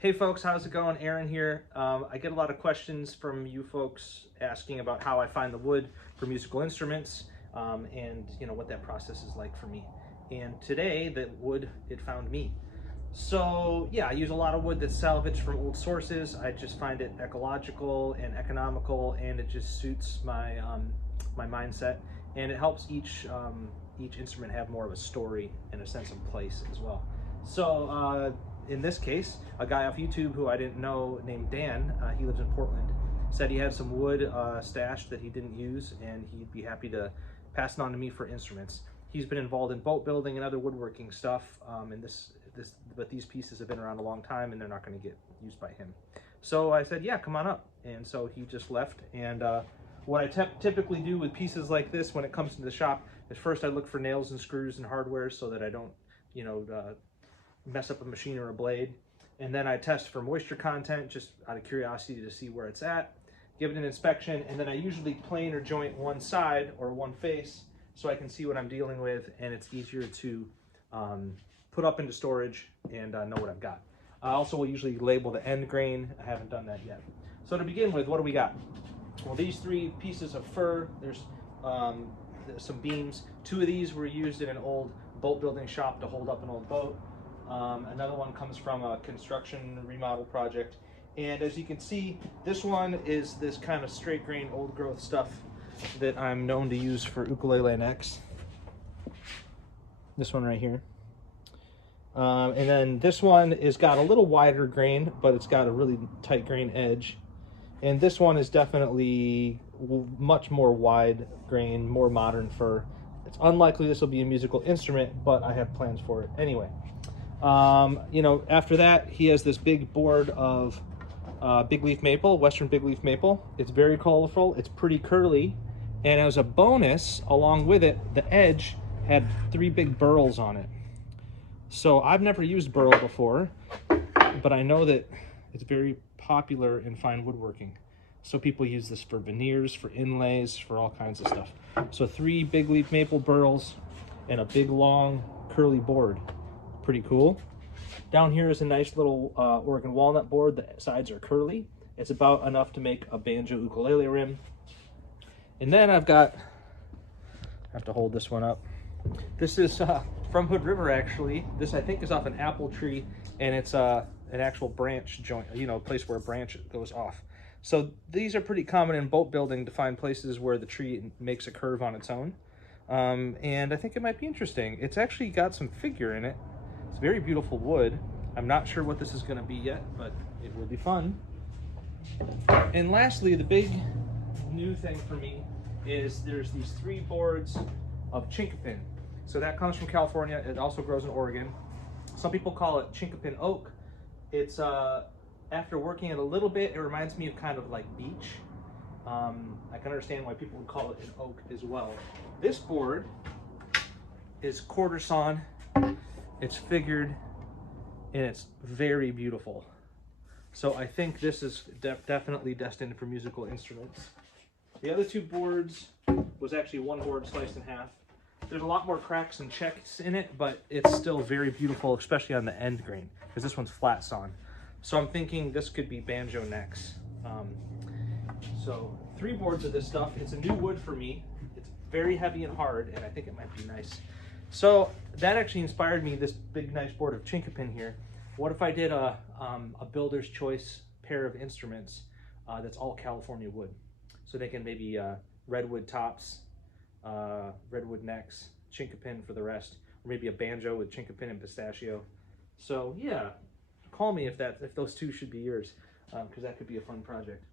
Hey folks, how's it going? Aaron here. I get a lot of questions from you folks asking about how I find the wood for musical instruments, and what that process is like for me. And today, the wood, it found me. So yeah, I use a lot of wood that's salvaged from old sources. I just find it ecological and economical, and it just suits my my mindset, and it helps each instrument have more of a story and a sense of place as well. So in this case, a guy off YouTube who I didn't know named Dan, he lives in Portland, said he had some wood stashed that he didn't use, and he'd be happy to pass it on to me for instruments. He's been involved in boat building and other woodworking stuff, but these pieces have been around a long time and they're not going to get used by him. So I said, yeah, come on up. And so he just left. And what I typically do with pieces like this when it comes to the shop is first I look for nails and screws and hardware so that I don't, mess up a machine or a blade. And then I test for moisture content just out of curiosity to see where it's at, give it an inspection, and then I usually plane or joint one side or one face so I can see what I'm dealing with, and it's easier to put up into storage and know what I've got. I also will usually label the end grain. I haven't done that yet. So to begin with, what do we got? Well, these three pieces of fir, there's some beams. Two of these were used in an old boat building shop to hold up an old boat. Another one comes from a construction remodel project. And as you can see, this one is this kind of straight grain old growth stuff that I'm known to use for ukulele necks. This one right here. And then this one is got a little wider grain, but it's got a really tight grain edge. And this one is definitely much more wide grain, more modern fir. It's unlikely this will be a musical instrument, but I have plans for it anyway. After that, he has this big board of big leaf maple, western big leaf maple. It's very colorful, it's pretty curly, and as a bonus, along with it, the edge had 3 big burls on it. So I've never used burl before, but I know that it's very popular in fine woodworking. So people use this for veneers, for inlays, for all kinds of stuff. So 3 big leaf maple burls and a big long curly board. Pretty cool. Down here is a nice little Oregon walnut board. The sides are curly. It's about enough to make a banjo ukulele rim. And then I have to hold this one up. This is from Hood River, actually. This, I think, is off an apple tree, and it's an actual branch joint, a place where a branch goes off. So these are pretty common in boat building, to find places where the tree makes a curve on its own. And I think it might be interesting. It's actually got some figure in it. It's very beautiful wood. I'm not sure what this is going to be yet, but it will be fun. And lastly, the big new thing for me is there's these 3 boards of chinkapin. So that comes from California. It also grows in Oregon. Some people call it chinkapin oak. It's after working it a little bit, it reminds me of kind of like beech. I can understand why people would call it an oak as well. This board is quarter sawn. It's figured, and it's very beautiful. So I think this is definitely destined for musical instruments. The other 2 boards was actually 1 board sliced in half. There's a lot more cracks and checks in it, but it's still very beautiful, especially on the end grain, because this one's flat sawn. So I'm thinking this could be banjo necks. So 3 boards of this stuff. It's a new wood for me. It's very heavy and hard, and I think it might be nice. So that actually inspired me, this big nice board of chinkapin here. What if I did a builder's choice pair of instruments that's all California wood? So they can maybe redwood tops, redwood necks, chinkapin for the rest, or maybe a banjo with chinkapin and pistachio. So yeah, call me if those 2 should be yours, because that could be a fun project.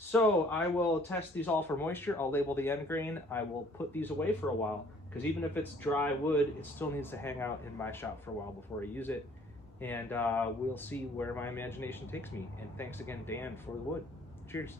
So I will test these all for moisture. I'll label the end grain. I will put these away for a while, because even if it's dry wood, it still needs to hang out in my shop for a while before I use it. And we'll see where my imagination takes me. And thanks again, Dan, for the wood. Cheers.